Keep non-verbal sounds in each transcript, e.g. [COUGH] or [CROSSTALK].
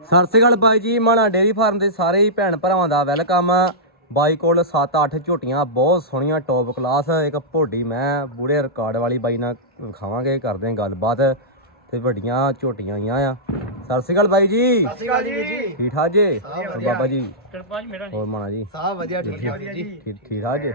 ਸਤਿ ਸ਼੍ਰੀ ਅਕਾਲ ਬਾਈ ਜੀ ਮਾਣਾ dairy farm ਦੇ ਸਾਰੇ ਹੀ ਭੈਣ ਭਰਾਵਾਂ ਦਾ ਵੈਲਕਮ। ਬਾਈ ਕੋਲ 7-8 ਝੋਟੀਆਂ ਬਹੁਤ ਸੋਹਣੀਆਂ ਟੌਪ ਕਲਾਸ ਇੱਕ ਭੋਡੀ ਮੈਂ ਬੂੜੇ ਰਿਕਾਰਡ ਵਾਲੀ ਬਾਈ ਨਾਲ ਖਾਵਾਂਗੇ ਕਰਦੇ ਗੱਲਬਾਤ। ਤੇ ਵੱਡੀਆਂ ਝੋਟੀਆਂ ਆਈਆਂ ਆ। ਸਤਿ ਸ਼੍ਰੀ ਅਕਾਲ ਬਾਈ ਜੀ। ਸਤਿ ਸ਼੍ਰੀ ਅਕਾਲ ਜੀ ਜੀ। ਠੀਕ ਠਾਕ ਜੀ? ਹੋਰ ਬਾਬਾ ਜੀ। ਕਿਰਪਾ ਜੀ ਮੇਰਾ ਹੋਰ ਮਾਣਾ ਜੀ। ਸਾਹ ਵਧੀਆ ਠੀਕ ਠਾਕ ਜੀ। ਠੀਕ ਠੀਕ ਠਾਕ ਜੀ?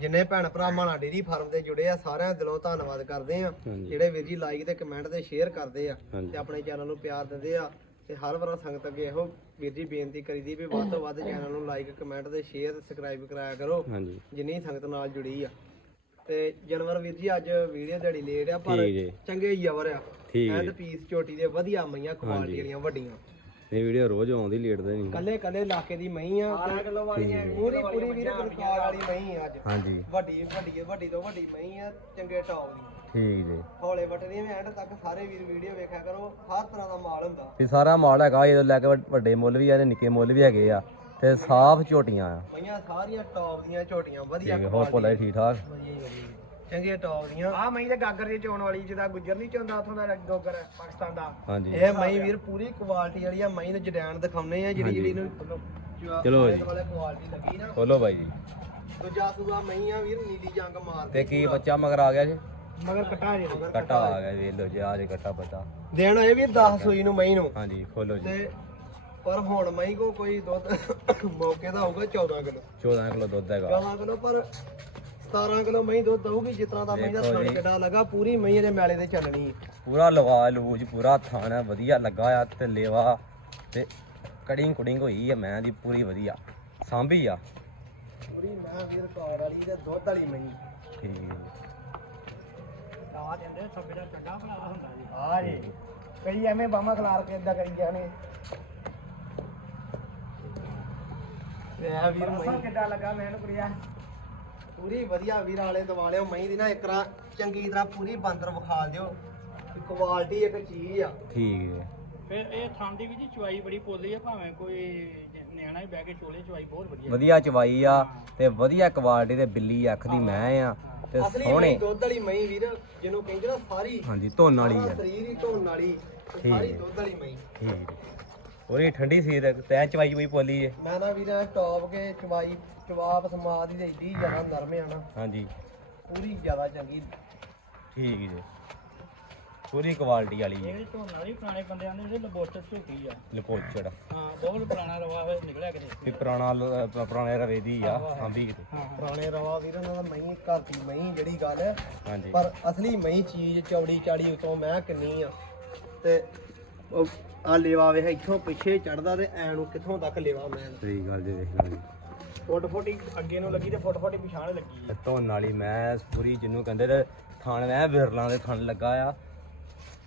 ਜਿੰਨੇ ਭੈਣ ਭਰਾ ਮਾਣਾ ਡੇਰੀ ਫਾਰਮ ਤੇ ਜੁੜੇ ਆ ਸਾਰਿਆਂ ਦਾ ਦਿਲੋਂ ਧੰਨਵਾਦ ਕਰਦੇ ਆ ਜਿਹੜੇ ਵੀਰ ਜੀ ਲਾਈਕ ਤੇ ਕਮੈਂਟ ਤੇ ਸ਼ੇਅਰ ਕਰਦੇ ਆ ਤੇ ਆਪਣੇ ਚੈਨਲ ਨੂੰ ਪਿਆਰ ਦਿੰਦੇ ਆ। ਤੇ ਹਰ ਵਾਰ ਸੰਗਤ ਅੱਗੇ ਇਹੋ ਵੀਰ ਜੀ ਬੇਨਤੀ ਕਰੀਦੀ ਵੀ ਵੱਧ ਤੋਂ ਵੱਧ ਚੈਨਲ ਨੂੰ ਲਾਈਕ ਕਮੈਂਟ ਤੇ ਸ਼ੇਅਰ ਤੇ ਸਬਸਕ੍ਰਾਈਬ ਕਰਾਇਆ ਕਰੋ। ਹਾਂਜੀ। ਜਿੰਨੀ ਸੰਗਤ ਨਾਲ ਜੁੜੀ ਆ। ਤੇ ਜਨਵਰ ਵੀਰ ਜੀ ਅੱਜ ਵੀਡੀਓ ਦਿਹਾੜੀ ਲੇਟ ਆ ਪਰ ਠੀਕ ਜੀ। ਚੰਗੇ ਯਵਰ ਆ। ਠੀਕ ਐਂਡ ਪੀਸ ਚੋਟੀ ਦੇ ਵਧੀਆ ਮਈਆਂ ਕੁਆਲਿਟੀ ਵਾਲੀਆਂ ਵੱਡੀਆਂ। ਇਹ ਵੀਡੀਓ ਰੋਜ਼ ਆਉਂਦੀ ਲੇਟ ਦਾ ਨਹੀਂ। ਕੱਲੇ ਕੱਲੇ ਇਲਾਕੇ ਦੀ ਮਹੀਂ ਆ। 12 ਕਿਲੋ ਵਾਲੀਆਂ ਪੂਰੀ ਪੂਰੀ ਵੀਰ ਗਲਕਾਰ ਵਾਲੀ ਮਹੀਂ ਆ ਅੱਜ। ਹਾਂਜੀ। ਵੱਡੀ ਵੱਡੀ ਵੱਡੀ ਤੋਂ ਵੱਡੀ ਮਹੀਂ ਆ ਚੰਗੇ ਟੌਪ ਦੀ। ਠੀਕ ਜੀ। ਹੌਲੇ ਵੱਟਦੀਆਂ ਵੀ ਐਂਡ ਤੱਕ ਸਾਰੇ ਵੀਰ ਵੀਡੀਓ ਵੇਖਿਆ ਕਰੋ ਹਰ ਤਰ੍ਹਾਂ ਦਾ ਮਾਲ ਹੁੰਦਾ। ਤੇ ਸਾਰਾ ਮਾਲ ਹੈਗਾ ਇਹਦੋਂ ਲੈ ਕੇ ਵੱਡ- ਵੱਡੇ ਮੁੱਲ ਵੀ ਆ ਤੇ ਨਿੱਕੇ ਮੁੱਲ ਵੀ ਹੈਗੇ ਆ ਤੇ ਸਾਫ਼ ਝੋਟੀਆਂ ਆ। ਮਈਆਂ ਸਾਰੀਆਂ ਟੌਪ ਦੀਆਂ ਝੋਟੀਆਂ ਵਧੀਆ ਠੀਕ ਹੈ ਹੋਰ ਭੋਲਾ ਜੀ ਠੀਕ ਠਾਕ ਵਧੀਆ ਹੀ ਵਧੀਆ। ਚੰਗੀਆਂ ਟੌਪ ਦੀਆਂ। ਆ ਮਈ ਤੇ ਗਾਗਰ ਦੀ ਚੋਣ ਵਾਲੀ ਜਿਹਦਾ ਗੁੱਜਰ ਨਹੀਂ ਚਾਹੁੰਦਾ ਉਥੋਂ ਦਾ ਗੋਗਰ ਹੈ, ਪਾਕਿਸਤਾਨ ਦਾ। ਹਾਂਜੀ। ਇਹ ਮਈ ਵੀਰ ਪੂਰੀ ਕੁਆਲਿਟੀ ਵਾਲੀ ਆ ਮਈ ਦੇ ਜਡੈਣ ਦਿਖਾਉਨੇ ਆ ਜਿਹੜੀ ਜਿਹੜੀ ਨੂੰ ਚਲੋ ਜੀ। ਕੁਆਲਿਟੀ ਲੱਗੀ ਨਾ। ਖੋਲੋ ਬਾਈ ਜੀ। ਦੂਜਾ ਸੂਆ ਮਈ ਆ ਵੀਰ ਨੀਲੀ ਜੰਗ ਮਾਰ ਤੇ ਕੀ ਬੱਚਾ ਮਗਰ ਆ ਗਿਆ ਜੀ? ਮਗਰ ਕਟਾ ਜੇ। ਕੱਟਾ ਆ ਗਿਆ ਵੇਖ ਲਓ ਜੀ ਆ ਜੇ ਕੱਟਾ ਬੱਚਾ ਦੇਣ ਇਹ ਵੀ 10 ਸੂਈ ਨੂੰ ਮਈ ਨੂੰ। ਹਾਂਜੀ ਖੋਲੋ ਜੀ। ਤੇ ਪਰ ਹੁਣ ਮਈ ਕੋ ਕੋਈ ਦੁੱਧ [COUGHS] ਮੌਕੇ ਦਾ ਹੋਊਗਾ 14 ਕਿਲੋ। 14 ਕਿਲੋ ਦੁੱਧ ਹੈਗਾ। 14 ਕਿਲੋ ਪਰ 17 ਕਿਲੋ ਮਈ ਦੁੱਧ ਦਊਗੀ ਤਰ੍ਹਾਂ ਦਾ ਮਈ ਦਾ ਥਣ। ਕਿੱਡਾ ਲੱਗਾ ਪੂਰੀ ਮਈ ਇਹਦੇ ਮੈਲੇ ਤੇ ਚੱਲਣੀ। ਪੂਰਾ ਲਵਾ ਲੂਜ ਪੂਰਾ ਥਾਣ ਹੈ ਵਧੀਆ ਲੱਗਾ ਆ ਤੇ ਲੇਵਾ ਤੇ ਕੜਿੰਗ ਕੁੜਿੰਗ ਹੋਈ ਆ ਮੈਂ ਦੀ ਪੂਰੀ ਵਧੀਆ। ਸਾਂਭੀ ਆ। ਪੂਰੀ ਮੈਂ ਵੀਰ ਕਾਰਡ ਵਾਲੀ ਤੇ ਦੁੱਧ ਵਾਲੀ ਮਈ। ਠੀਕ। ਹੈ ਜੀ। ਆ ਦਿੰਦੇ ਸਭੇ ਦਾ ਚੰਗਾ ਭਲਾ ਹੁੰਦਾ ਜੀ। ਆ ਜੀ। ਕਈ ਐਵੇਂ ਬਾਮਾ ਖਲਾਰ ਕੇ ਇਦਾਂ ਕਰੀ ਜਾਣੇ। ਇਹ ਵੀਰ ਮਈ ਕਿੱਦਾਂ ਲੱਗਾ ਮੈਨੂੰ ਕੁੜੀਆ? ਪੂਰੀ ਵਧੀਆ ਵੀਰ ਵਾਲੇ ਦਿਵਾਲਿਓ ਮਈ ਦੀ ਨਾ ਇੱਕ ਰਾਂ ਚੰਗੀ ਤਰ੍ਹਾਂ ਪੂਰੀ ਬਾਂਦਰ ਵਿਖਾ ਦਿਓ। ਕੁਆਲਿਟੀ ਇੱਕ ਚੀਜ਼ ਆ। ਠੀਕ ਹੈ। ਫਿਰ ਇਹ ਥਾਂ ਦੀ ਵੀ ਜੀ ਚੁਆਈ ਬੜੀ ਪੋਲੀ ਆ ਭਾਵੇਂ ਕੋਈ ਨਿਆਣਾ ਵੀ ਬਹਿ ਕੇ ਚੋਲੇ ਚੁਆਈ ਬਹੁਤ ਵਧੀਆ। ਵਧੀਆ ਚਵਾਈ ਆ ਤੇ ਵਧੀਆ ਕੁਆਲਿਟੀ ਦੇ ਬਿੱਲੀ ਅੱਖ ਦੀ ਮੈਂ ਆ। ਤੇ ਅਸਲੀ ਸੋਹਣੇ ਦੁੱਧ ਵਾਲੀ ਮਈ ਵੀਰ ਜਿਹਨੂੰ ਕਹਿੰਦੇ ਨਾ ਸਾਰੀ ਹਾਂਜੀ ਧੋਣ ਵਾਲੀ ਸਾਰਾ ਆ ਸਰੀਰ ਹੀ ਧੋਣ ਵਾਲੀ ਤੇ ਠੀਕ ਸਾਰੀ ਹੈ। ਦੁੱਧ ਵਾਲੀ ਮਈ ਠੀਕ ਉਹਦੀ ਠੰਡੀ ਸੀ ਤੇ ਤੈਂ ਚਵਾਈ ਹੋਈ ਪੋਲੀ ਏ। ਮੈਂ ਨਾ ਵੀਰ ਟੌਪ ਕੇ ਚਵਾਈ ਚਵਾਪ ਸਮਾਦ ਦੀ ਏਡੀ ਜ਼ਿਆਦਾ ਨਰਮ ਆ ਨਾ। ਹਾਂਜੀ। ਪੂਰੀ ਜ਼ਿਆਦਾ ਚੰਗੀ। ਠੀਕ ਜੀ। ਪੂਰੀ ਕੁਆਲਿਟੀ ਵਾਲੀ ਹੈ। ਇਹ ਝੋਨਾ ਵਾਲੀ ਪੁਰਾਣੇ ਬੰਦਿਆਂ ਨੇ ਜਿਹੜੇ ਲਬੋਟਰ ਝੋਟੀ ਆ। ਲਪੋਚੜ ਹਾਂ ਬਹੁਤ ਪੁਰਾਣਾ ਰਵਾ ਹੋਇਆ ਨਿਕਲਿਆ ਕਿਤੇ। ਵੀ ਪੁਰਾਣਾ ਲ- ਪ- ਪੁਰਾਣੇ ਰਵੇ ਦੀ ਆ ਸਾਂਭੀ ਕਿਤੇ। ਹਾਂ ਪੁਰਾਣੇ ਰਵਾ ਵੀਰ ਉਹਨਾਂ ਦਾ ਮਈ ਘਰ ਦੀ ਮਈ ਜਿਹੜੀ ਗੱਲ। ਹੈ ਹਾਂਜੀ। ਪਰ ਅਸਲੀ ਮਈ ਚੀਜ਼ ਚੌੜੀ ਚਾੜੀ ਉਤੋਂ ਮੈਂ ਕਿੰਨੀ ਆ। ਤੇ ਉਹ ਆ ਲੇਵਾ ਵੇਖ ਇੱਥੋਂ ਪਿੱਛੇ ਚੜਦਾ ਤੇ ਐ ਨੂੰ ਕਿੱਥੋਂ ਤੱਕ ਲੇਵਾ ਮੈਂ। ਸਹੀ ਗੱਲ ਜੀ ਦੇਖ ਲਓ ਜੀ। ਫੁੱਟ ਫੁੱਟੀ ਅੱਗੇ ਨੂੰ ਲੱਗੀ ਤੇ ਫੁੱਟ ਫੁੱਟੀ ਪਿਛਾਣ ਲੱਗੀ ਤੇ ਧੋਣ ਵਾਲੀ ਮੈਂ ਪੂਰੀ ਜਿਹਨੂੰ ਕਹਿੰਦੇ ਤੇ ਥਣ ਮੈਂ ਵਿਰਲਾਂ ਦੇ ਥਣ ਲੱਗਾ ਆ।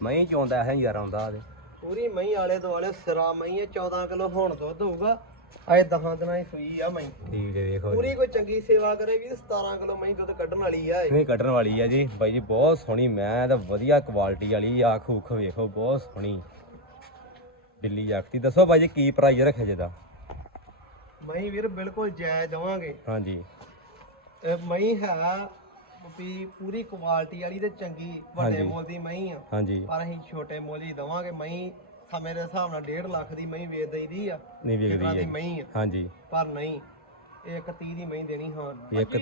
ਮੈਂ ਹੀ ਚੋਂਦਾ ਹੈ ਯਾਰ ਆਉਂਦਾ ਤੇ ਪੂਰੀ ਮਈ ਆਲੇ ਦੁਆਲੇ ਸਿਰਾ ਮਈ ਹੈ 14 ਕਿਲੋ ਹੁਣ ਦੁੱਧ ਹੋਊਗਾ। ਆਏ ਦਹਾਂ ਦਿਨਾਂ ਦੀ ਸੂਈ ਆ ਮਈ ਠੀਕ ਜੀ ਵੇਖੋ ਜੀ। ਪੂਰੀ ਕੋਈ ਚੰਗੀ ਸੇਵਾ ਕਰੇ ਵੀ 17 ਕਿਲੋ ਮਈ ਦੁੱਧ ਕੱਢਣ ਵਾਲੀ ਆ ਇਹ। ਇਹ ਕੱਢਣ ਵਾਲੀ ਆ ਜੀ। ਬਾਈ ਜੀ ਬਹੁਤ ਸੋਹਣੀ ਮੈਂ ਤਾਂ ਵਧੀਆ ਕੁਆਲਿਟੀ ਵਾਲੀ ਆ ਖੂਖ ਵੇਖੋ ਬਹੁਤ ਸੋਹਣੀ। ਬਿੱਲੀ ਜਾਖਤੀ ਦੱਸੋ ਬਾਈ ਜੀ ਕੀ ਪ੍ਰਾਈਸ ਰੱਖਿਆ ਜਿਹਦਾ ਮਈ ਵੀਰ ਬਿਲਕੁਲ ਜਾਇਜ਼ ਦਵਾਂਗੇ। ਹਾਂਜੀ। ਇਹ ਮਈ ਹੈ ਵੀ ਪੂਰੀ ਕੁਆਲਿਟੀ ਵਾਲੀ ਤੇ ਚੰਗੀ ਵੱਡੇ ਹਾਂਜੀ। ਮੁੱਲ ਦੀ ਮਈ ਆ। ਹਾਂਜੀ। ਪਰ ਅਸੀਂ ਛੋਟੇ ਮੁੱਲ ਹੀ ਦਵਾਂਗੇ ਮਈ ਸਮੇਂ ਦੇ ਹਿਸਾਬ ਨਾਲ 1.5 ਲੱਖ ਦੀ ਮਈ ਵੇਚ ਦਈਦੀ ਆ ਨਹੀਂ ਜਿਸ ਤਰ੍ਹਾਂ ਵਿਕਦੀ ਦੀ ਹੈ ਮਈ ਆ। ਹਾਂਜੀ। ਪਰ ਨਹੀਂ ਇਹ ਇੱਕ 30 ਦੀ ਮਈ ਦੇਣੀ ਹਾਂ। ਇੱਕ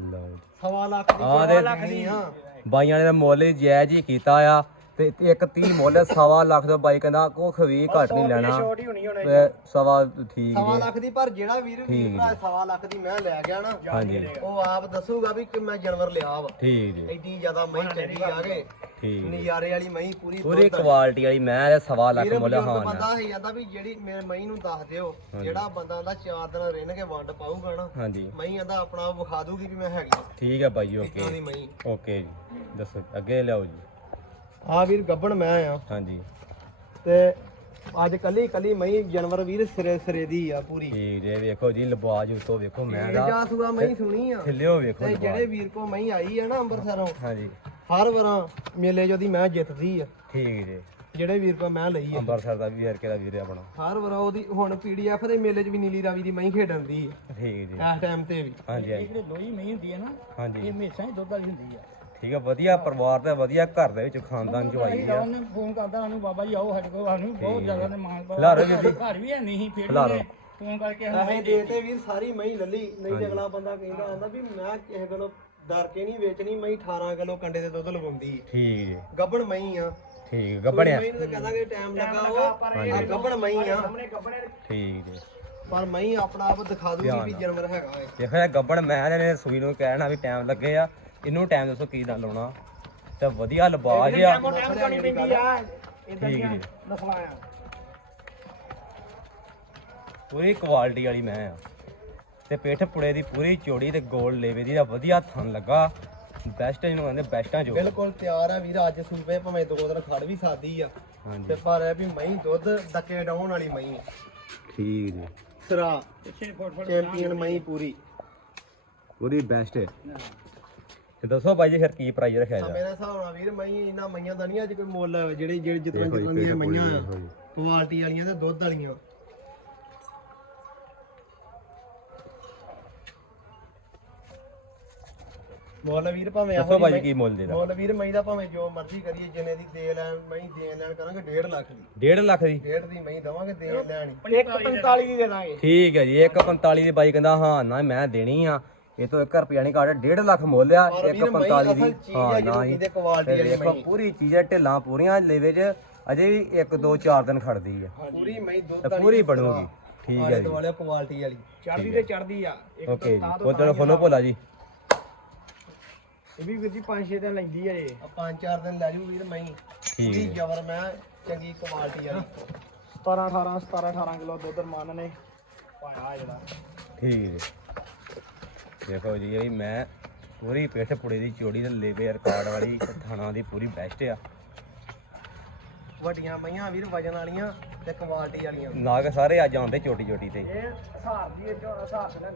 ਲਓ ਜੀ। ਸਵਾ ਲੱਖ ਦੀ ਆਹ ਸਵਾ ਦੇ- ਲੱਖ ਦੀ ਹਾਂ। ਬਾਈਆਂ ਨੇ ਤਾਂ ਮੁੱਲ ਹੀ ਜਾਇਜ਼ ਹੀ ਕੀਤਾ ਆ। ਤੇ ਇੱਕ 30 ਮੁੱਲ ਸਵਾ ਲੱਖ ਦਾ ਬਾਈ ਕਹਿੰਦਾ ਕੁਖ ਵੀ ਘੱਟ ਨਹੀਂ ਲੈਣਾ। ਛੋਟੀ ਹੋਣੀ ਹੁਣ ਤੇ ਸਵਾ ਠੀਕ ਸਵਾ ਲੱਖ ਦੀ ਪਰ ਜਿਹੜਾ ਵੀਰ ਵੀਰ ਠੀਕ ਭਰਾ ਸਵਾ ਲੱਖ ਦੀ ਮੈਂ ਲੈ ਗਿਆ ਨਾ ਹਾਂਜੀ। ਉਹ ਆਪ ਦੱਸੂਗਾ ਵੀ ਕਿ ਮੈਂ ਜਾਨਵਰ ਲਿਆ ਵਾ। ਠੀਕ ਜੀ ਐਡੀ ਜ਼ਿਆਦਾ ਮਈ ਚੰਗੀ ਆ ਗਏ ਠੀਕ ਜੀ ਨਜ਼ਾਰੇ ਵਾਲੀ ਮਈ ਪੂਰੀ ਪੂਰੀ ਕੁਆਲਿਟੀ ਵਾਲੀ ਮੈਂ ਤੇ ਸਵਾ ਲੱਖ ਵੀਰੇ ਮੁੱਲ ਬਜ਼ੁਰਗ ਹਾਂ ਬੰਦਾ ਹੀ ਜਾਂਦਾ ਵੀ ਜਿਹੜੀ ਮੇਰੇ ਮਈ ਨੂੰ ਦੱਸ ਦਿਓ ਜਿਹੜਾ ਬੰਦਾ ਦਾ ਚਾਰ ਦਿਨ ਰਹਿਣ ਕੇ ਵੰਡ ਪਾਊਗਾ ਨਾ ਹਾਂਜੀ। ਮਈ ਆਂਦਾ ਆਪਣਾ ਉਹ ਵਿਖਾ ਦੂਗੀ ਵੀ ਮੈਂ ਹੈਗੀ। ਠੀਕ ਹੈ ਬਾਈ ਦੀ ਓਕੇ ਮਈ ਓਕੇ ਜੀ। ਦੱਸੋ ਅੱਗੇ ਲਿਆਓ ਜੀ। ਆ ਵੀਰ ਗੱਬਣ ਮੈਂ ਆ। ਹਾਂਜੀ। ਤੇ ਅੱਜ ਕੱਲੀ ਕੱਲੀ ਮਈ ਜਨਵਰ ਵੀਰ ਸਿਰੇ ਸਿਰੇ ਦੀ ਆ ਪੂਰੀ। ਠੀਕ ਜੀ ਵੇਖੋ ਜੀ ਲਬਾਜ ਉਤੋਂ ਵੇਖੋ ਮੈਂ ਦਾ ਜਾ ਸੂਆ ਮਈ ਸੁਣੀ ਆ। ਥੱਲਿਓ ਵੇਖੋ ਤੇ ਲਿਬਾਜ। ਜਿਹੜੇ ਵੀਰ ਕੋ ਮਈ ਆਈ ਆ ਨਾ ਅੰਮ੍ਰਿਤਸਰੋਂ ਹਾਂਜੀ। ਹਰ ਵਾਰਾਂ ਮੇਲੇ 'ਚ ਉਹਦੀ ਮੈਂ ਜਿੱਤਦੀ ਆ। ਠੀਕ ਜੀ। ਜਿਹੜੇ ਵੀਰ ਕੋ ਮੈਂ ਲਈ ਆ। ਅੰਬਰਸਰ ਦਾ ਵੀ ਹਰਕੇ ਦਾ ਵੀਰ ਹੈ ਆਪਣਾ। ਹਰ ਵਾਰ ਉਹਦੀ ਹੁਣ ਪੀਡੀਐਫ ਦੇ ਮੇਲੇ 'ਚ ਵੀ ਨੀਲੀ ਰਾਵੀ ਦੀ ਮਈ ਖੇਡਣ ਦੀ ਆ। ਠੀਕ ਜੀ। ਇਸ ਟਾਈਮ ਤੇ ਵੀ। ਹਾਂਜੀ ਹਾਂਜੀ। ਜਿਹੜੇ ਲੋਹੀ ਮਹੀਂ ਹੁੰਦੀ ਹੈ ਨਾ ਹਾਂਜੀ। ਇਹ ਹਮੇਸ਼ਾ ਹੀ ਦੁੱਧ ਵਾਲੀ ਹੁੰਦੀ ਆ। ਠੀਕ ਆ ਵਧੀਆ ਪਰਿਵਾਰ ਦਾ ਵਧੀਆ ਘਰ ਦੇ ਵਿੱਚ ਖਾਨਦਾਨ ਚਵਾਈ ਆ। ਉਹਨੇ ਫੋਨ ਕਰਦਾ ਸਾਨੂੰ ਬਾਬਾ ਜੀ ਆਓ ਸਾਡੇ ਕੋਲ ਸਾਨੂੰ ਬਹੁਤ ਜ਼ਿਆਦਾ ਨੇ ਮਾਣ ਪਾ ਖਿਲਾਰੋ ਵੀਰ ਜੀ। ਘਰ ਵੀ ਹੈ ਨਹੀਂ ਸੀ ਫਿਰ ਖਿਲਾਰੋ। ਉਹਨੇ ਫੋਨ ਕਰਕੇ ਅਸੀਂ ਦੇਤੇ। ਵੀਰ ਸਾਰੀ ਮਹੀਂ ਲੱਲੀ ਨਹੀਂ ਤੇ ਅਗਲਾ ਬੰਦਾ ਕਹਿੰਦਾ ਆਂਦਾ ਵੀ ਮੈਂ ਕਿਸੇ ਕੋਲੋਂ ਡਰ ਕੇ ਨਹੀਂ ਵੇਚਣੀ ਮਹੀਂ 18 ਕਿਲੋ ਕੰਡੇ ਦੇ ਦੁੱਧ ਲਵਾਉਂਦੀ। ਹੈ। ਠੀਕ ਜੀ ਗੱਬਣ ਮਹੀਂ ਆ। ਠੀਕ ਗੱਬਣਿਆ। ਮਹੀਂ ਨੂੰ ਤਾਂ ਕਹਿੰਦਾ ਕਿ ਟਾਈਮ ਲੱਗਾ ਉਹ। ਆ ਗੱਬਣ ਮਹੀਂ ਆ। ਠੀਕ ਜੀ ਪਰ ਮਹੀਂ ਆਪਣਾ ਆਪ ਦਿਖਾ ਦੂਗੀ ਵੀ ਜਾਨਵਰ ਹੈਗਾ ਏ ਦੇਖੋ ਇਹ ਗੱਬਣ ਮੈਂ ਨੇ ਸੂਈ ਨੂੰ ਕਹਿਣਾ ਵੀ ਟਾਈਮ ਲੱਗੇ ਆ। ਇਹਨੂੰ ਟਾਈਮ ਦੱਸੋ ਕੀ ਦਾ ਲਾਉਣਾ। ਤੇ ਵਧੀਆ ਲਬਾਜ ਆ ਟਾਈਮ ਕਰਨੀ ਪੈਂਦੀ ਆ। ਇਦਾਂ ਠੀਕ ਜੀ। ਨਸਲਾਂ ਆ। ਪੂਰੀ ਕੁਆਲਿਟੀ ਵਾਲੀ ਮੈਂ ਆ। ਤੇ ਪਿੱਠ ਪੁੜੇ ਦੀ ਪੂਰੀ ਚੋੜੀ ਤੇ ਗੋਲ ਲੇਵੇ ਦੀ ਦਾ ਵਧੀਆ ਥਣ ਲੱਗਾ। ਬੈਸਟ ਜਿਹਨੂੰ ਕਹਿੰਦੇ ਬੈਸਟਾਂ ਚੋ ਬਿਲਕੁਲ ਤਿਆਰ ਆ ਵੀਰ ਅੱਜ ਸੂਬੇ ਭਾਵੇਂ ਦੋ ਦਿਨ ਖੜ ਵੀ ਸਾਦੀ ਆ। ਹਾਂਜੀ। ਤੇ ਪਰ ਇਹ ਵੀ ਮਹੀਂ ਦੁੱਧ ਡੱਕੇ ਡਾਉਣ ਵਾਲੀ ਮਹੀਂ। ਠੀਕ ਜੀ। ਸਰਾ। ਚੈਂਪੀਅਨ ਮਹੀਂ ਪੂਰੀ। ਪੂਰੀ ਬੈਸਟ ਹੈ ਤੇ ਦੱਸੋ ਬਾਈ ਜੀ ਫਿਰ ਕੀ ਪ੍ਰਾਈਸ ਰੱਖਿਆ ਜਾ? ਮੇਰੇ ਹਿਸਾਬ ਨਾਲ ਵੀਰ ਮਹੀਂ ਇਹਨਾਂ ਮਈਆਂ ਦਾ ਨਹੀਂ ਅੱਜ ਕੋਈ ਮੁੱਲ ਜਿਹੜੇ ਜਿਹੜੇ ਜਿਤਨਾ ਜਿਤਨਾ ਦੀਆਂ ਮਈਆਂ ਆ। ਕੁਆਲਿਟੀ ਵਾਲੀਆਂ ਤੇ ਦੁੱਧ ਵਾਲੀਆਂ। ਮੁੱਲ ਵੀਰ ਭਾਵੇਂ ਦੱਸੋ ਬਾਈ ਕੀ ਮੁੱਲ ਦੇਦਾ ਮੁੱਲ ਵੀਰ ਮਹੀਂ ਦਾ ਭਾਵੇਂ ਜੋ ਮਰਜ਼ੀ ਕਰੀਏ ਜਿੰਨੇ ਦੀ ਦੇ ਲੈਣ ਮਹੀਂ ਦੇ ਲੈਣ ਕਰਾਂਗੇ 1.5 ਲੱਖ ਦੀ। 1.5 ਲੱਖ ਦੀ? ਡੇਢ ਦੀ ਮਹੀਂ ਦਵਾਂਗੇ ਦੇ ਲੈਣੀ 145 ਦੀ ਦੇ ਦਾਂਗੇ। ਠੀਕ ਹੈ ਜੀ 145 ਦੀ ਬਾਈ ਕਹਿੰਦਾ ਹਾਂ ਨਾ ਮੈਂ ਦੇਣੀ ਆ। ਇਹ ਤੋਂ 1 ਰੁਪਿਆ ਨਹੀਂ ਘਾਟ 1.5 ਲੱਖ ਮੁੱਲ ਆ ਔਰ ਵੀਰ ਮਹੀਂ 145 ਦੀ। ਆ ਨਾ ਹੀ ਤੇ ਵਾਲੀ ਦੇਖੋ ਪੂਰੀ ਚੀਜ਼ ਹੈ ਢਿੱਲਾਂ ਪੂਰੀਆਂ ਲੇਵੇ 'ਚ ਅਜੇ ਵੀ 1 2 4 ਦਿਨ ਖੜਦੀ ਆ। ਪੂਰੀ ਮਹੀਂ ਦੁੱਧ ਤੇ ਵਾਲੀ ਪੂਰੀ ਬਣੂਗੀ। ਠੀਕ ਹੈ ਜੀ। ਦੁਆਲੇ ਕੁਆਲਿਟੀ ਵਾਲੀ। ਚੜਦੀ ਤੇ ਚੜਦੀ ਆ। ਇੱਕ ਓਕੇ ਜੀ। ਉਹ ਚਲੋ ਫੋਲੋ ਭੋਲਾ ਜੀ। ਇਹ ਵੀ ਵੀਰ ਜੀ 5-6 ਦਿਨ ਲੈਂਦੀ ਆ ਇਹ। ਆ ਪੰਜ ਚਾਰ ਦਿਨ ਲੈ ਜੂ ਵੀਰ ਠੀਕ ਪੂਰੀ ਹੈ ਜਬਰ ਮੈਂ ਚੰਗੀ ਕੁਆਲਿਟੀ ਵਾਲੀ। 17 18 17 18 ਕਿਲੋ ਦੁੱਧ ਰਮਾਨ ਨੇ ਪਾਇਆ ਜਿਹੜਾ। ਠੀਕ ਹੈ ਜੀ। ਦੇਖੋ ਜੀ ਇਹ ਮੈਂ ਪੂਰੀ ਪਿੱਠ ਪੁੜੇ ਦੀ ਚੋੜੀ ਤੇ ਲੇਵੇ ਰਿਕਾਰਡ ਵਾਲੀ ਥਾਣਾ ਦੀ ਪੂਰੀ ਬੈਸਟ ਆ। ਵੱਡੀਆਂ ਮਈਆਂ ਵੀਰ ਵਜਨ ਵਾਲੀਆਂ ਤੇ ਕੁਆਲਿਟੀ ਵਾਲੀਆਂ। ਨਾਗ ਸਾਰੇ ਅੱਜ ਆਉਂਦੇ ਚੋਟੀ ਚੋਟੀ ਤੇ। ਇਹ ਹਿਸਾਬ ਦੀ ਇਹ ਹਿਸਾਬ ਹੈ।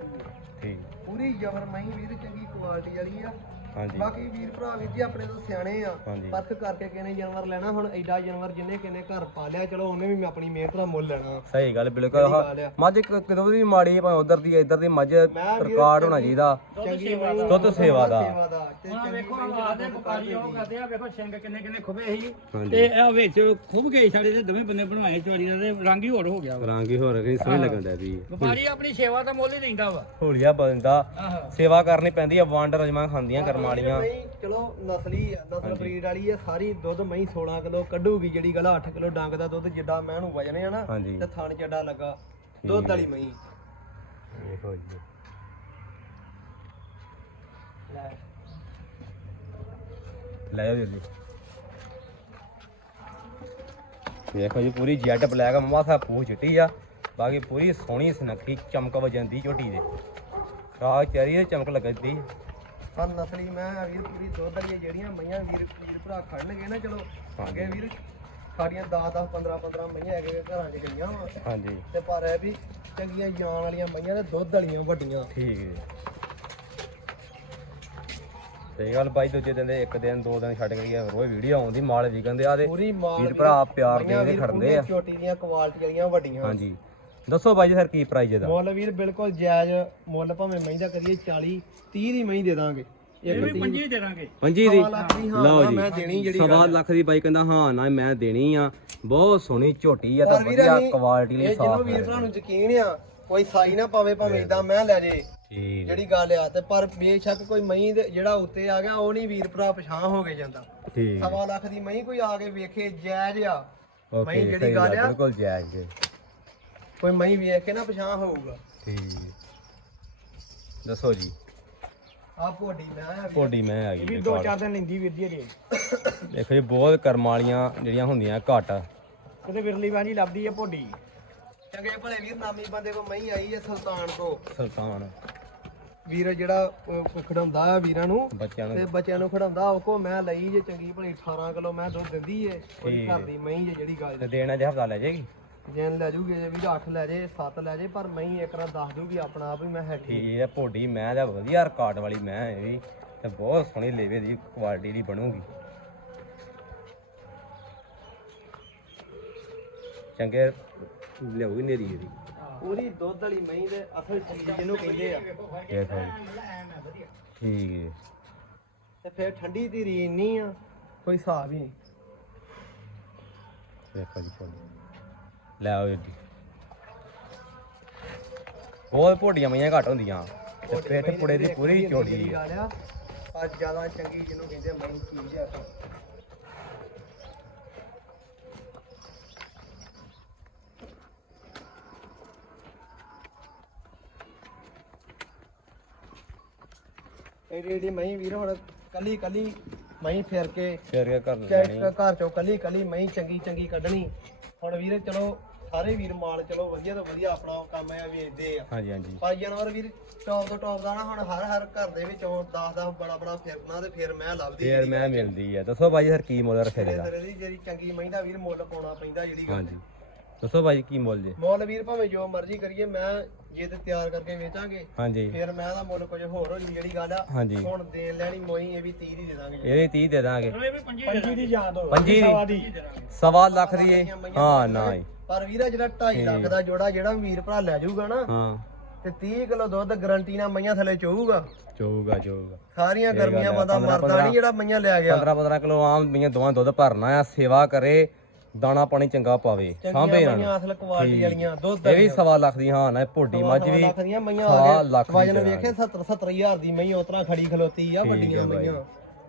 ਠੀਕ। ਪੂਰੀ ਜਬਰ ਮਹੀਂ ਵੀਰ ਚੰਗੀ ਕੁਆਲਿਟੀ ਵਾਲੀ ਆ। ਹਾਂਜੀ। ਬਾਕੀ ਵੀਰ ਭਰਾ ਵੀਰ ਜੀ ਆਪਣੇ ਤੋਂ ਸਿਆਣੇ ਆ। ਹਾਂਜੀ। ਪਰਖ ਕਰਕੇ ਕਿਨੇ ਜਾਨਵਰ ਲੈਣਾ ਹੁਣ ਐਡਾ ਜਾਨਵਰ ਜਿੰਨੇ ਕਿਨੇ ਘਰ ਪਾਲਿਆ ਚਲੋ ਉਹਨੇ ਵੀ ਆਪਣੀ ਮਿਹਨਤ ਦਾ ਮੁੱਲ ਲੈਣਾ। ਸਹੀ ਗੱਲ ਬਿਲਕੁਲ ਗੱਲ ਆਹ ਆ। ਮੱਝ ਕਦੋਂ ਦੀ ਮਾੜੀ ਹੈ, ਭਾਵੇਂ ਉਧਰ ਦੀ ਹੈ, ਇੱਧਰ ਦੀ ਮੱਝ ਰਿਕਾਰਡ ਹੋਣਾ ਚਾਹੀਦਾ। ਚੰਗੀ ਦੁੱਧ ਸੇਵਾ ਦਾ। ਸੇਵਾ ਦਾ। ਤੇ ਹਾਂ ਚੰਗੀ ਵੇਖੋ ਮਹੀਂ ਦਾ ਆਦੇ ਦੁੱਧ ਵਪਾਰੀ ਉਹ ਕੱਢ ਕਰਦੇ ਆ ਵੇਖੋ ਸਿੰਘ ਕਿੰਨੇ ਕਿੰਨੇ ਖੁਬੇ ਸੀ। ਹਾਂਜੀ। ਤੇ ਇਹ ਵਿੱਚ ਖੁਬ ਗਏ ਸਾਡੇ ਤੇ ਦੋਵੇਂ ਬੰਨੇ ਬਣਵਾਏ ਚੋਰੀ ਦਾ ਤੇ ਰੰਗ ਹੀ ਹੋਰ ਹੋ ਗਿਆ ਵਾ। ਰੰਗ ਹੀ ਹੋਰ ਰਹੀ ਸੋਹਣੀ ਲੱਗਣ ਦਾ ਵੀ ਵਪਾਰੀ ਆਪਣੀ ਸੇਵਾ ਦਾ ਮੁੱਲ ਹੀ ਲੈਂਦਾ ਵਾ। ਹੋਲੀਆ ਬੰਦਾ ਆਹੋ। ਸੇਵਾ ਕਰਨੀ ਪੈਂਦੀ ਆ ਵੰਡ ਰਜਮਾ ਖਾਂਦੀਆਂ ਮਹੀਂ ਚਲੋ ਨਸਲੀ ਨਸਲ ਬਰੀਡ ਵਾਲੀ ਆ ਸਾਰੀ ਦੁੱਧ ਮਹੀਂ 16 ਕਿਲੋ ਕੱਢੂਗੀ ਜਿਹੜੀ ਗੱਲ 8 ਕਿਲੋ ਡੰਗ ਦਾ ਦੁੱਧ ਜਿੱਡਾ ਮੈਂ ਨੂੰ ਵਜਣੇ ਆ ਨਾ ਹਾਂਜੀ। ਤੇ ਥਣ ਚੱਡਾ ਲੱਗਾ ਦੁੱਧ ਵਾਲੀ ਮਹੀਂ। ਦੇਖੋ ਜੀ। ਲੈ। ਆਓ ਜੀ। ਦੇਖੋ ਜੀ ਪੂਰੀ ਜੈਟ ਬਲੈਕ ਮਾਥਾ ਪੂਛ ਚਿੱਟੀ ਆ। ਬਾਕੀ ਪੂਰੀ ਸੋਹਣੀ ਸੁਨੱਖੀ ਚਮਕ ਵਜੰਦੀ ਝੋਟੀ ਦੇ। ਖਰਾਕ ਚਰੀ ਚਮਕ ਲੱਗਦੀ। ਹਾਂ ਨਸਲੀ ਮੈਂ ਆ ਵੀਰ ਪੂਰੀ ਦੁੱਧ ਵਾਲੀਆਂ ਜਿਹੜੀਆਂ ਮਈਆਂ ਵੀਰ ਵੀਰ ਭਰਾ ਖੜਨਗੇ ਨਾ ਚਲੋ ਅੱਗੇ ਵੀਰ ਸਾਡੀਆਂ 10 10 15 15 ਮਈਆਂ ਹੈਗੇ ਘਰਾਂ 'ਚ ਗਈਆਂ ਵਾ। ਹਾਂਜੀ। ਤੇ ਪਰ ਇਹ ਵੀ ਚੰਗੀਆਂ ਜਾਨ ਵਾਲੀਆਂ ਮਈਆਂ ਤੇ ਦੁੱਧ ਵਾਲੀਆਂ ਵੱਡੀਆਂ। ਠੀਕ ਹੈ ਸਹੀ ਗੱਲ ਬਾਈ ਦੂਜੇ ਦਿਨ ਦੇ ਇੱਕ ਦਿਨ ਦੋ ਦਿਨ ਛੱਡ ਕੇ ਰੋਜ਼ ਵੀਡੀਓ ਆਉਂਦੀ ਮਾਲ ਵਿਕਣ ਦੇ ਆ ਦੇ ਪੂਰੀ ਮਾਲ ਵੀਰ ਭਰਾ ਪਿਆਰ ਦੇ ਖੜਦੇ ਆ। ਛੋਟੀ ਦੀਆਂ ਕੁਆਲਿਟੀ ਵਾਲੀਆਂ ਵੱਡੀਆਂ। ਹਾਂਜੀ। ਦੱਸੋ ਬਾਈ ਜੀ ਫਿਰ ਕੀ ਪ੍ਰਾਈਸ ਇਹਦਾ? ਮੁੱਲ ਵੀਰ ਬਿਲਕੁਲ ਜਾਇਜ਼ ਮੁੱਲ ਭਾਵੇਂ ਮਹੀਂ ਦਾ ਕਰੀਏ 40 30 ਦੀ ਮਹੀਂ ਦੇ ਦਾਂਗੇ। ਇਹ ਵੀ ਪੰਜੀ ਦੇ ਦਾਂਗੇ। ਪੰਜੀ ਦੀ? ਲਓ ਜੀ। ਮੈਂ ਦੇਣੀ ਜਿਹੜੀ ਸਵਾ ਲੱਖ ਦੀ ਬਾਈ ਕਹਿੰਦਾ ਹਾਂ ਨਾ ਮੈਂ ਦੇਣੀ ਆ। ਬਹੁਤ ਸੋਹਣੀ ਝੋਟੀ ਆ ਤਾਂ ਵੀਰ ਵਧੀਆ ਅਸੀਂ ਕੁਆਲਿਟੀ ਲਈ ਇਹ ਜਿਹਨੂੰ ਸਾਫ਼ ਵੀਰ ਭਰਾ ਨੂੰ ਯਕੀਨ ਆ ਕੋਈ ਸਾਈ ਨਾ ਪਾਵੇ ਭਾਵੇਂ ਇਦਾਂ ਮੈਂ ਲੈ ਜੇ ਠੀਕ। ਜਿਹੜੀ ਗੱਲ ਆ ਤੇ ਪਰ ਬੇਸ਼ੱਕ ਕੋਈ ਮਹੀਂ ਦੇ ਜਿਹੜਾ ਉੱਤੇ ਆ ਗਿਆ ਉਹ ਨਹੀਂ ਵੀਰ ਭਰਾ ਪਛਾਣ ਹੋ ਕੇ ਜਾਂਦਾ। ਠੀਕ। ਸਵਾ ਲੱਖ ਦੀ ਮਹੀਂ ਕੋਈ ਆ ਕੇ ਵੇਖੇ ਜਾਇਜ਼ ਆ। ਮਹੀਂ ਓਕੇ ਜਿਹੜੀ ਸਹੀ ਗੱਲ ਗੱਲ ਆ। ਬਿਲਕੁਲ ਜਾਇਜ਼ ਜੀ। ਕੋਈ ਮਹੀਂ ਵੇਖ ਕੇ ਨਾ ਪਛਾਣ ਹੋਊਗਾ। ਠੀਕ। ਦੱਸੋ ਜੀ। ਆ ਭੋਡੀ ਮੈਂ ਆ। ਤੁਹਾਡੀ ਮੈਂ ਆ ਇਹ ਵੀ ਗਈ 2-4 ਦਿਨ ਲੈਂਦੀ ਵੀਰ ਜੀ ਅਜੇ ਦੇਖੋ ਜੀ ਬਹੁਤ ਕਰਮ ਵਾਲੀਆਂ ਜਿਹੜੀਆਂ ਹੁੰਦੀਆਂ ਘੱਟ। ਕਿਤੇ ਵਿਰਲੀ ਬਾਜੀ ਲੱਭਦੀ ਆ ਭੋਡੀ। ਚੰਗੇ ਭਲੇ ਵੀਰ ਨਾਮੀ ਬੰਦੇ ਕੋ ਮਹੀਂ ਆਈ ਹੈ ਸੁਲਤਾਨ ਕੋ ਸੁਲਤਾਨ। ਵੀਰ ਜਿਹੜਾ ਅਹ, ਖਿਡਾਉਂਦਾ ਆ ਵੀਰਾਂ ਨੂੰ ਬੱਚਿਆਂ ਤੇ ਨੂੰ ਬੱਚਿਆਂ ਨੂੰ ਖਿਡਾਉਂਦਾ ਉਹ ਕੋ ਮੈਂ ਲਈ ਜੇ ਚੰਗੀ ਭਲੀ 18 ਕਿਲੋ ਮੈਂ ਦੁੱਧ ਦਿੰਦੀ ਏ ਠੀਕ। ਘਰ ਦੀ ਮਹੀਂ ਜੇ ਜਿਹੜੀ ਗੱਲ ਤੇ ਦੇਣਾ ਜੇ ਹਫਤਾ ਲੈ ਜਾਏਗੀ? ਜੈਨ ਲੈ ਜੂਗੇ ਜੇ ਵੀਰ 8 ਲੈ ਜੇ 7 ਲੈ ਜੇ ਪਰ ਮਹੀਂ ਇੱਕ ਰਾਂ ਦੱਸ ਦੂਗੀ ਆਪਣਾ ਆਪ ਵੀ ਮੈਂ ਹੈਗੀ ਠੀਕ। ਹੈ ਭੋਡੀ ਮੈਂ ਦਾ ਵਧੀਆ ਰਿਕਾਰਡ ਵਾਲੀ ਮੈਂ ਇਹ ਵੀ ਤੇ ਬਹੁਤ ਸੋਹਣੀ ਲੇਵੇ ਦੀ ਕੁਆਲਿਟੀ ਦੀ ਬਣੂਗੀ। ਚੰਗੇ ਲਿਆਉਗੀ ਨੇਰੀ ਇਹਦੀ। ਪੂਰੀ ਦੁੱਧ ਵਾਲੀ ਮਹੀਂ ਦੇ ਅਸਲ ਚੀਜ਼ ਜਿਹਨੂੰ ਕਹਿੰਦੇ ਆ। ਦੇਖੋ ਜੀ। ਠੀਕ ਹੈ ਤੇ ਫਿਰ ਠੰਡੀ ਦੀ ਰੀ ਇੰਨੀ ਆ ਕੋਈ ਹਿਸਾਬ ਹੀ ਨਹੀਂ। ਦੇਖੋ ਜੀ ਭੋਲੀ ਲੈ ਆਓ ਜੀ। ਉਹ ਭੋਡੀਆਂ ਮਈਆਂ ਘੱਟ ਹੁੰਦੀਆਂ। ਤੇ ਪਿੱਠ ਪੁੜੇ ਦੀ ਪੂਰੀ ਚੋੜੀ ਹੈ ਅੱਜ ਜ਼ਿਆਦਾ ਚੰਗੀ ਜਿਹਨੂੰ ਕਹਿੰਦੇ ਮੈਂ ਚੀਜ਼ ਤਾਂ ਇਹ ਜਿਹੜੀ ਮਹੀਂ ਵੀਰ ਹੁਣ ਕੱਲੀ ਕੱਲੀ ਮਹੀਂ ਫੇਰ ਕੇ ਫੇਰ ਕੀ ਕਰ ਚੈੱਕ ਲੈਣੀ ਘਰ ਚੋਂ ਕੱਲੀ ਕੱਲੀ ਮਹੀਂ ਚੰਗੀ ਚੰਗੀ ਕੱਢਣੀ। ਹੁਣ ਵੀਰੇ ਚਲੋ ਸਾਰੇ ਵੀਰ ਮਾਲ ਚਲੋ ਵਧੀਆ ਤੋਂ ਵਧੀਆ ਆਪਣਾ ਕੰਮ ਆ ਵੇਚਦੇ ਆ। ਹਾਂਜੀ ਹਾਂਜੀ। ਪਰ ਜਾਨਵਰ ਵੀਰ ਟੌਪ ਤੋਂ ਟੌਪ ਦਾ ਨਾ ਹੁਣ ਹਰ ਹਰ ਘਰ ਦੇ ਵਿੱਚੋਂ 10 10 ਬੜਾ ਬੜਾ ਫਿਰਨਾ ਤੇ ਫਿਰ ਮੈਂ ਲੱਭਦੀ ਫੇਰ ਮੈਂ ਮਿਲਦੀ ਆ। ਦੱਸੋ ਬਾਈ ਸਰ ਕੀ ਮੁੱਲ ਰੱਖਿਆ ਤੇਰੇ ਇਹਦਾ ਤੇਰੇ ਦੀ ਜਿਹੜੀ ਚੰਗੀ ਮਹੀਂ ਦਾ ਵੀਰ ਮੁੱਲ ਪਾਉਣਾ ਪੈਂਦਾ ਜਿਹੜੀ ਗੱਲ। ਹਾਂਜੀ। ਦੱਸੋ ਬਾਈ ਕੀ ਮੁੱਲ ਜੇ? ਮੁੱਲ ਵੀਰ ਭਾਵੇਂ ਜੋ ਮਰਜ਼ੀ ਕਰੀਏ ਮੈਂ ਜੇ ਤੇ ਤਿਆਰ ਕਰਕੇ ਵੇਚਾਂਗੇ। ਹਾਂਜੀ। ਫਿਰ ਮੈਂ ਦਾ ਮੁੱਲ ਕੁਝ ਹੋਰ ਹੋ ਜੀ ਜਿਹੜੀ ਗੱਲ ਆ। ਹਾਂਜੀ। ਹੁਣ ਦੇਣ ਲੈਣੀ ਮੋਈ ਇਹ ਵੀ 30 ਦੀ ਦੇ ਦਾਂਗੇ। ਇਹਦੇ 30 ਦੇ ਦਾਂਗੇ। ਚਲੋ ਇਹ ਵੀ ਪੰਜੀ ਦੇ ਪੰਜੀ ਦੀ ਯਾਦ ਹੋ ਪੰਜੀ ਸਵਾ ਦੀ। ਸਵਾ ਲੱਖ ਦੀ ਇਹ ਹਾਂ ਨਾ ਹੀ ਪਰ ਵੀਰਾ ਜਿਹੜਾ 2.5 ਲੱਖ ਦਾ ਜੋੜਾ ਜਿਹੜਾ ਵੀਰ ਭਰਾ ਲੈ ਜਾਊਗਾ ਨਾ ਹਾਂ। ਤੇ 30 ਕਿਲੋ ਦੁੱਧ ਗਰੰਟੀ ਨਾਲ ਮਈਆਂ ਥੱਲੇ ਚੋਊਗਾ। ਚੋਊਗਾ ਚੋਊਗਾ। ਸਾਰੀਆਂ ਗਰਮੀਆਂ ਬੰਦਾ ਮਰਦਾ ਨਹੀਂ ਜਿਹੜਾ ਮਈਆਂ ਲਿਆ ਗਿਆ। 15 15 ਕਿਲੋ ਆਮ ਮੀਆਂ ਦੋਵਾਂ ਦੁੱਧ ਭਰਨਾ ਆ ਸੇਵਾ ਕਰੇ ਦਾਣਾ ਪਾਣੀ ਚੰਗਾ ਪਾਵੇ ਸਾਂਭੇ ਨਾ ਮਈਆਂ ਅਸਲ ਕੁਆਲਿਟੀ ਵਾਲੀਆਂ ਦੁੱਧ ਇਹ ਵੀ ਸਵਾ ਲੱਖ ਦੀ ਹਾਂ ਨਾ ਭੋਡੀ ਮੱਝ ਵੀ ਲੱਖ ਦੀਆਂ ਮਈਆਂ ਆ ਗਏ। ਵਜਨ। ਵੇਖੇ 70 70000 ਦੀ ਮਈ ਉਤਰਾ ਖੜੀ ਖਲੋਤੀ ਆ ਵੱਡੀਆਂ। ਮਈਆਂ।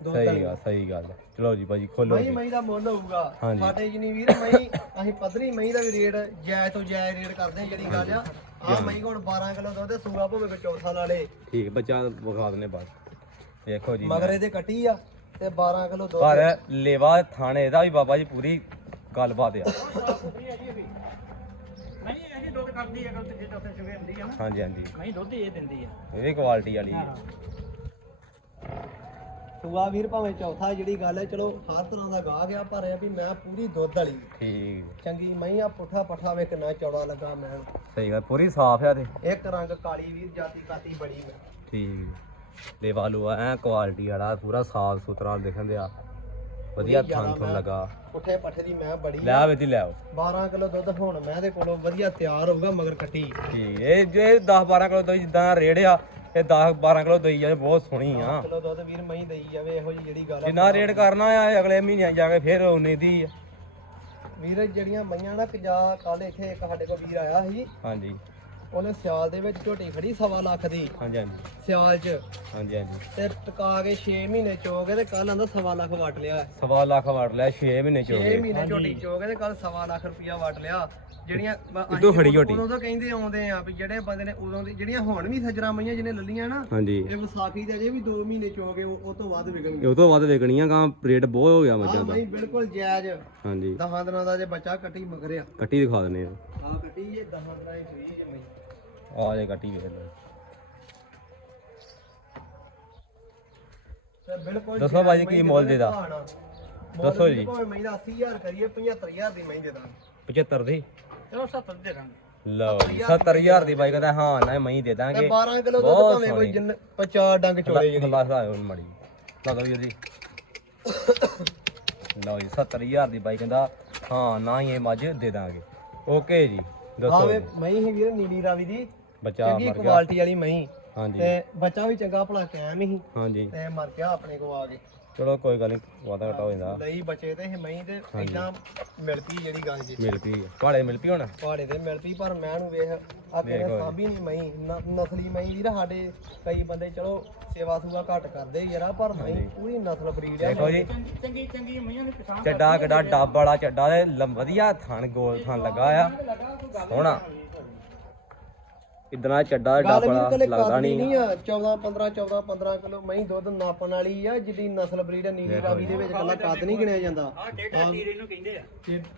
ਸਹੀ ਗੱਲ ਸਹੀ ਗੱਲ ਚਲੋ ਜੀ ਭਾਜੀ ਖੋਲੋ ਮਈ ਜੀ। ਮਈ ਦਾ ਮੁੱਲ ਹੋਊਗਾ। ਹਾਂਜੀ। ਸਾਡੇ ਜਿਨੀ ਵੀਰ ਮਈ ਅਸੀਂ ਪੱਧਰੀ ਮਈ ਦਾ ਵੀ ਰੇਟ ਜਾਇਜ਼ ਤੋਂ ਜਾਇਜ਼ ਰੇਟ ਕਰਦੇ ਆ ਜਿਹੜੀ ਗੱਲ ਆ। ਆ ਮਈ ਹੁਣ 12 ਕਿਲੋ ਦੁੱਧ ਸੂਆ ਭਾਵੇਂ ਕੋ ਚੌਥਾ ਲਾ ਲੇ। ਠੀਕ ਬੱਚਾ ਵਿਖਾ ਦਨੇ ਬਸ ਦੇਖੋ ਜੀ ਮਗਰ ਇਹਦੇ ਕੱਟੀ ਆ ਤੇ 12 ਕਿਲੋ ਦੁੱਧ। ਪਰ ਲੇਵਾ ਥਾਣੇ ਦਾ ਵੀ ਬਾਬਾ ਜੀ ਪੂਰੀ ਗੱਲਬਾਤ ਆ। ਨਹੀਂ ਇਹ ਦੁੱਧ ਕਰਦੀ ਹੈ ਅਗਰ ਜਿੱਦਾਂ ਉੱਥੇ ਸਵੇਰ ਹੁੰਦੀ ਹੈ ਨਾ। ਹਾਂਜੀ ਹਾਂਜੀ। ਨਹੀਂ ਦੁੱਧ ਇਹ ਦਿੰਦੀ ਹੈ ਇਹ ਵੀ ਕੁਆਲਿਟੀ ਵਾਲੀ ਹੈ। ਸੂਆ ਵੀਰ ਭਾਵੇਂ ਚੌਥਾ ਜਿਹੜੀ ਗੱਲ ਹੈ ਚਲੋ ਹਰ ਤਰ੍ਹਾਂ ਦਾ ਗਾਹਕ ਆ ਪਰ ਇਹ ਆ ਵੀ ਮੈਂ ਪੂਰੀ ਦੁੱਧ ਵਾਲੀ ਠੀਕ। ਚੰਗੀ ਮਈ ਆ ਪੁੱਠਾ ਪੱਠਾ ਵੇ ਕਿੰਨਾ ਚੌੜਾ ਲੱਗਾ ਮੈਂ। ਸਹੀ ਗੱਲ ਪੂਰੀ ਸਾਫ਼ ਆ ਤੇ। ਇੱਕ ਰੰਗ ਕਾਲੀ ਵੀਰ ਜਾਤੀ ਕਾਤੀ ਬੜੀ ਮੈਂ। ਠੀਕ। ਲੇਵਾ ਲੂਆ ਐ ਕੁਆਲਿਟੀ ਵਾਲਾ ਪੂਰਾ ਸਾਫ਼ ਸੁਥਰਾ ਦਿਖਣ ਦਿਆ। ਵਧੀਆ ਥਾਂ ਥੁੰ ਲਗਾ। ਪੁੱਠੇ ਪੱਠੇ ਦੀ ਮੈਂ ਬੜੀ ਲੈ ਵਿੱਚ ਹੀ ਲੈ ਆਓ। 12 ਕਿਲੋ ਦੁੱਧ ਹੁਣ ਮੈਂ ਦੇ ਕੋਲੋਂ ਵਧੀਆ ਤਿਆਰ ਹੋਊਗਾ ਮਗਰ ਕੱਟੀ। ਠੀਕ ਇਹ ਜੇ 10 12 ਕਿਲੋ ਤੋਂ ਜਿੱਦਾਂ ਰੇੜ ਆ ਇਹ 10 12 ਕਿਲੋ ਦਈ ਜਾਵੇ ਬਹੁਤ ਸੋਹਣੀ ਆ। ਕਿਲੋ ਦੁੱਧ ਵੀਰ ਮਈ ਦਈ ਜਾਵੇ ਇਹੋ ਜੀ ਜਿਹੜੀ ਗੱਲ ਆ। ਜਿੰਨਾ ਰੇਟ ਕਰਨਾ ਆ ਇਹ ਅਗਲੇ ਮਹੀਨੇ ਜਾ ਕੇ ਫਿਰ ਉਨੇ ਦੀ ਆ। ਵੀਰ ਜਿਹੜੀਆਂ ਮਈਆਂ ਨਾ ਕਜਾ ਕੱਲ ਇੱਥੇ ਇੱਕ ਸਾਡੇ ਕੋਲ ਵੀਰ ਆਇਆ ਸੀ। ਹਾਂਜੀ। ਉਹਨੇ ਸਿਆਲ ਦੇ ਵਿੱਚ ਝੋਟੀ ਖੜੀ ਸਵਾ ਲੱਖ ਦੀ। ਹਾਂਜੀ ਹਾਂਜੀ। ਸਿਆਲ 'ਚ। ਹਾਂਜੀ ਹਾਂਜੀ। ਤੇ ਟਕਾ ਕੇ 6 ਮਹੀਨੇ ਚੋ ਕੇ ਤੇ ਕੱਲ ਆਂਦਾ ਸਵਾ ਲੱਖ ਵਟ ਲਿਆ। ਸਵਾ ਲੱਖ ਵੜ ਲਿਆ 6 ਮਹੀਨੇ ਚ ਹੋ 6 ਗਏ। ਮਹੀਨੇ ਝੋਟੀ ਚੋ ਕੇ ਤੇ ਕੱਲ ਸਵਾ ਲੱਖ ਰੁਪਇਆ ਵਟ ਲਿਆ। ਜਿਹੜੀਆਂ ਬ- ਅਸੀਂ ਇੱਦੋਂ ਖੜੀ ਝੋਟੀ। ਉਦੋਂ ਤਾਂ ਕਹਿੰਦੇ ਆਉਂਦੇ ਆ ਵੀ ਜਿਹੜੇ ਬੰਦੇ ਨੇ ਉਦੋਂ ਦੀ ਜਿਹੜੀਆਂ ਹੁਣ ਵੀ ਸੱਜਣਾ ਮਈਆਂ ਜਿਹਨੇ ਲੱਲੀਆਂ ਨਾ ਹਾਂਜੀ। ਇਹ ਵਿਸਾਖੀ ਦੇ ਅਜੇ ਵੀ 2 ਮਹੀਨੇ ਚੋ ਕੇ ਉਹ ਉਹ ਤੋਂ ਵੱਧ ਵਿਕਣਗੇ ਉਹ ਤੋਂ ਵੱਧ ਵਿਕਣੀਆਂ ਕਾਂ ਰੇਟ ਬਹੁਤ ਹੋ ਗਿਆ ਮੱਝਾਂ ਆ ਦਾ। ਮਈ ਬਿਲਕੁਲ ਜਾਇਜ਼। ਹਾਂਜੀ। ਦਹਾਂ ਦਿਨਾਂ ਦਾ ਜੇ ਬੱਚਾ ਕੱਟੀ ਮਗਰਿਆ। ਕੱਟੀ ਦਿਖਾ ਦਨੇ ਆ। ਆ ਕੱਟੀ ਜੇ ਦਹਾਂ ਦਿਨਾਂ ਦੀ ਸੂਈ ਜੇ ਮਈ। ਆ ਜੇ ਕੱਟੀ ਵੇਖ ਬਿਲਕੁਲ ਦੱਸੋ ਭਾਜੀ ਕੀ ਦੇ ਮੁੱਲ ਨਾਲ। ਮੁੱਲ ਦੱਸੋ ਜੀ। ਭਾਵੇਂ ਮਹੀਂ ਦਾ 80000 ਕਰੀਏ 75000 ਦੀ ਮਹੀਂ ਦੇ। ਦਾਂਗੇ 75 ਦੀ? ਚਲੋ 70 ਦੇ ਦਾਂਗੇ। ਲਓ ਜੀ 70000 ਦੀ ਬਾਈ ਕਹਿੰਦਾ ਹਾਂ ਨਾ ਮਹੀਂ ਦੇ ਦਾਂਗੇ। 12 ਕਿਲੋ ਦੁੱਧ ਬਹੁਤ ਭਾਵੇਂ ਕੋਈ ਸੋਹਣੀ। ਜਿੰਨ 50 ਡੰਗ ਚੋਲੇ ਜਿਹੜੀ। ਅੱਲਾ ਸਹਾਇ ਹੁਣ ਮੜੀ ਲਗਾ ਵੀਰ ਜੀ। ਲਓ ਜੀ 70000 ਦੀ ਬਾਈ ਕਹਿੰਦਾ ਹਾਂ ਨਾ ਹੀ ਇਹ ਮੱਝ ਦੇ ਦਾਂਗੇ। ਓਕੇ ਜੀ ਦੱਸੋ ਆਵੇ ਜੀ। ਮਹੀਂ ਹੀ ਵੀਰ ਨੀਲੀ ਰਾਵੀ ਦੀ। ਬੱਚਾ ਚੰਗੀ ਮਰ ਗਿਆ। ਕੁਆਲਿਟੀ ਵਾਲੀ ਮਹੀਂ। ਹਾਂਜੀ। ਤੇ ਬੱਚਾ ਵੀ ਚੰਗਾ ਭਲਾ ਕਾਇਮ ਹੀ। ਹਾਂਜੀ। ਤੇ ਮਰ ਗਿਆ ਆਪਣੇ ਕੋ ਆ ਕੇ। ਚਲੋ ਕੋਈ ਗੱਲ ਨਹੀਂ ਵਾਦਾ ਘਟਾ ਹੋ ਜਾਂਦਾ। ਲਈ ਬਚੇ ਤੇ ਇਹ ਮਹੀਂ ਤੇ ਇਦਾਂ ਮਿਲ ਪਈ ਜਿਹੜੀ ਗੱਲ ਜੀ। ਮਿਲ ਪਈ ਤੁਹਾਡੇ ਮਿਲ ਪਈ ਹੁਣ? ਪਹਾੜੇ ਤੇ ਮਿਲ ਪਈ ਪਰ ਮੈਂ ਨੂੰ ਵੇਖ ਆ ਤੇਰੇ ਸਾਬੀ ਨਹੀਂ ਨ- ਨਸਲੀ ਮਈ ਵੀਰ ਸਾਡੇ ਕਈ ਬੰਦੇ ਚਲੋ ਸੇਵਾ ਸੁਵਾ ਘੱਟ ਕਰਦੇ ਯਾਰਾ ਪਰ ਮਈ ਪੂਰੀ ਨਸਲ ਬਰੀਡ ਆ ਦੇਖੋ ਜੀ। ਚੰਗੀ ਚੰਗੀ ਚੰਗੀ ਮਈਆਂ ਨੂੰ ਕਿਸਾਨ ਚੱਡਾ ਕਿੱਡਾ ਡੱਬ ਵਾਲਾ ਚੱਡਾ ਤੇ ਵਧੀਆ ਥਣ ਗੋਲ ਥਣ ਲੱਗਾ ਆ। ਸੋਹਣਾ। ਇਦਾਂ ਚੱਡਾ ਗੱਲ ਡੱਬ ਵੀ ਵਾਲਾ ਕਲੇ ਲੱਗਦਾ ਕਰਦੀ ਨਹੀਂ ਨਹੀਂ ਆ। 14 15 14 15 ਕਿਲੋ ਮਈ ਦੁੱਧ ਨਾਪਣ ਵਾਲੀ ਆ ਜਿੱਦੀ ਨਸਲ ਬਰੀਡ ਆ ਨੀਲੀ ਰਾਵੀ ਦੇ ਵਿੱਚ ਕੱਲਾ ਕੱਦ ਨਹੀਂ ਗਿਣਿਆ ਜਾਂਦਾ। ਆ ਟੇਡਾ ਟੀਰ ਇਹਨੂੰ ਕਹਿੰਦੇ ਆ।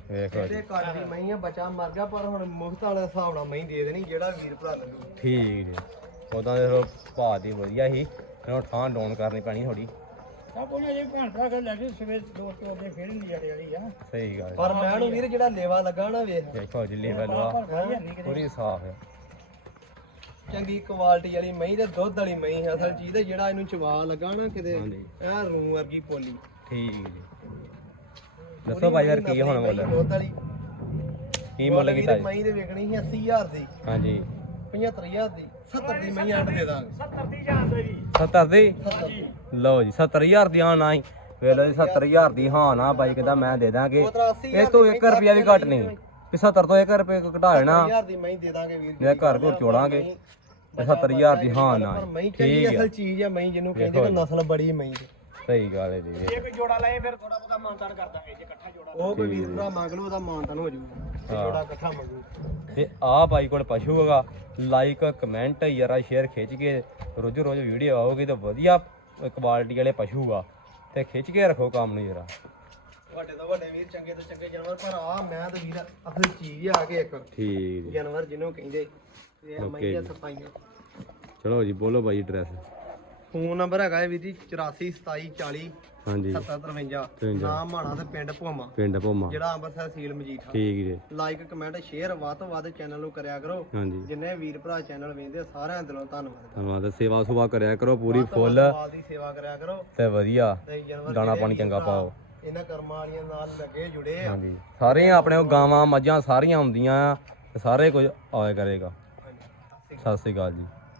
ਵੇਖੋ ਜੀ ਇਹਦੇ ਕੱਦ ਦੀ ਮਈ ਆ ਬੱਚਾ ਮਰ ਗਿਆ ਪਰ ਹੁਣ ਮੁਫਤ ਵਾਲੇ ਹਿਸਾਬ ਨਾਲ ਮਈ ਦੇ ਦੇਣੀ ਜਿਹੜਾ ਵੀਰ ਭਰਾ ਲੱਗੂ ਠੀਕ ਜੀ। ਉਦਾਂ ਦੇ ਚਲੋ ਭਾਅ ਦੀ ਵਧੀਆ ਸੀ ਇਹਨੂੰ ਠਾਂ ਡਾਊਨ ਕਰਨੀ ਪੈਣੀ ਥੋੜੀ ਸਭ ਕੋਈ ਜੇ ਭੈਣ ਭਰਾ ਕੇ ਲੈ ਕੇ ਸਵੇਰ ਦੋ ਤੋਂ ਦੇ ਫੇਰ ਨਹੀਂ ਜੜੇ ਵਾਲੀ ਆ। ਸਹੀ ਗੱਲ ਪਰ ਮੈਂ ਨੂੰ ਵੀਰ ਜਿਹੜਾ ਲੇਵਾ ਲੱਗਾ ਨਾ ਵੇਖ। ਦੇਖੋ ਜੀ ਲੈਵਲ ਵਾ ਪਰ ਭਾਈ ਨਹੀਂ ਪੂਰੀ ਸਾਫ਼ ਹੈ ਚੰਗੀ ਕੁਆਲਿਟੀ ਵਾਲੀ ਮਈ ਤੇ ਦੁੱਧ ਵਾਲੀ ਮਈ ਅਸਲ ਚੀਜ਼ ਤੇ ਜਿਹੜਾ ਇਹਨੂੰ ਚਵਾ ਲੱਗਾ ਨਾ ਕਿਤੇ ਹਾਂਜੀ। ਐ ਰੂ ਵਰਗੀ ਪੋਲੀ। ਠੀਕ ਜੀ। ਦੱਸੋ ਭਾਈ ਯਾਰ ਕੀ ਹੁਣ ਮੁੱਲ? ਦੁੱਧ ਵਾਲੀ। ਕੀ ਮੁੱਲ ਕੀਤਾ ਜੀ? ਮਈ ਦੇ ਵਿਕਣੀ ਸੀ 80000 ਦੀ। ਹਾਂਜੀ। 75000 ਦੀ। 70 ਦੀ ਮਈ ਅੱਡ ਦੇ ਦਾਂਗੇ। 70 ਦੀ ਜਾਨ ਦੋ ਜੀ। 70 ਦੀ? 70 ਦੀ। ਲਓ ਜੀ 70000 ਦੀ ਹਾਂ ਨਾ ਹੀ। ਵੇਖ ਲਓ ਜੀ 70000 ਦੀ ਹਾਂ ਨਾ ਬਾਈ ਕਹਿੰਦਾ ਮੈਂ ਦੇ ਦਾਂਗੇ। ਇਸ ਤੋਂ 1 ਰੁਪਿਆ ਵੀ ਘੱਟ ਨਹੀਂ ਵੀ 70 ਤੋਂ 1 ਰੁਪਏ ਘਟਾ ਲੈਣਾ। 1000 ਦੀ ਮੈਂ ਦੇ ਦਾਂਗੇ ਵੀਰ ਜੀ। ਘਰ ਘਰ ਚੋੜਾਂਗੇ। ਤੇ 70000 ਦੀ ਹਾਂ ਨਾ। ਪਰ ਮੈਂ ਹੀ। ਠੀਕ ਅਸਲ ਹੈ ਚੀਜ਼ ਆ ਮੈਂ ਜਿਹਨੂੰ ਕਹਿੰਦੇ ਨਸਲ ਬੜੀ ਮੈਂ ਦੀ। ਸਹੀ ਗੱਲ ਹੈ ਜੀ। ਜੇ ਕੋਈ ਜੋੜਾ ਲਏ ਫਿਰ ਥੋੜਾ ਬਹੁਤਾ ਮਾਨਤਾਨ ਕਰ ਦਾਂਗੇ ਜੇ ਇਕੱਠਾ ਜੋੜਾ। ਉਹ ਕੋਈ ਵੀਰ ਭਰਾ ਮੰਗ ਲਓ ਉਹਦਾ ਮਾਨਤਨ ਹੋ ਜਾਊਗਾ ਜੋੜਾ ਇਕੱਠਾ ਮੰਗੂ। ਤੇ ਆਹ ਬਾਈ ਕੋਲ ਪਸ਼ੂ ਹੈਗਾ ਲਾਈਕ ਕਮੈਂਟ ਯਾਰਾ ਸ਼ੇਅਰ ਖਿੱਚ ਕੇ ਰੋਜ਼ ਰੋਜ਼ ਵੀਡੀਓ ਆਉਗੀ ਤੇ ਵਧੀਆ ਕੁਆਲਿਟੀ ਵਾਲੇ ਪਸ਼ੂ ਆ। ਤੇ ਖਿੱਚ ਕੇ ਰੱਖੋ ਕੰਮ ਨੂੰ ਯਾਰਾ ਵੱਡੇ ਤੋਂ ਵੱਡੇ ਵੀਰ ਚੰਗੇ ਤੋਂ ਚੰਗੇ ਜਾਨਵਰ ਪਰ ਆ ਮੈਂ ਤਾਂ ਵੀਰ ਅਸਲ ਚੀਜ਼ ਆ ਕੇ ਇੱਕ ਠੀਕ। ਜਾਨਵਰ ਜਿਹਨੂੰ ਕਹਿੰਦੇ ਇਹ ਮੈਂ Okay ਜੀ। ਸਫਾਈਆਂ। ਚਲੋ ਜੀ ਬੋਲੋ ਬਾਈ ਐਡਰੈਸ ਫੋਨ ਨੰਬਰ ਹੈਗਾ ਹੈ ਵੀਰ ਜੀ 84 27 40 ਹਾਂਜੀ। 7053 ਨਾਮ ਮਾਣਾ ਤੇ ਪਿੰਡ ਭੋਮਾ। ਪਿੰਡ ਭੋਮਾ। ਜਿਹੜਾ ਅੰਮ੍ਰਿਤਸਰ ਸੀਲ ਮਜੀਠਾ। ਠੀਕ ਜੀ। ਲਾਈਕ ਕਮੈਂਟ ਸ਼ੇਅਰ ਵੱਧ ਤੋਂ ਵੱਧ ਚੈਨਲ ਨੂੰ ਕਰਿਆ ਕਰੋ। ਹਾਂਜੀ। ਜਿੰਨੇ ਵੀਰ ਭਰਾ ਚੈਨਲ ਵੇਖਦੇ ਆ, ਸਾਰਿਆਂ ਦਿਲੋਂ ਧੰਨਵਾਦ। ਧੰਨਵਾਦ ਸੇਵਾ ਸੁਭਾ ਕਰਿਆ ਕਰੋ ਪੂਰੀ ਵੱਧ ਤੋਂ ਵੱਧ ਫੁੱਲ ਦੀ ਸੇਵਾ ਕਰਿਆ ਕਰੋ। ਤੇ ਵਧੀਆ। ਤੇ ਜਾਨਵਰ ਦਾਣਾ ਜਿਹੜੇ ਪਾਣੀ ਚੰਗਾ ਭਰਾ ਪਾਓ। ਇਹਨਾਂ ਕਰਮਾਂ ਵਾਲੀਆਂ ਨਾਲ ਲੱਗੇ ਜੁੜੇ ਆ। ਹਾਂਜੀ। ਸਾਰੇ ਆਪਣੇ ਕੋਲ ਗਾਵਾਂ ਮੱਝਾਂ ਸਾਰੀਆਂ ਹੁੰਦੀਆਂ ਆ ਤੇ ਸਾਰੇ ਕੁਝ ਆਇਆ ਕਰੇਗਾ। ਸਤਿ ਸ੍ਰੀ ਅਕਾਲ ਜੀ।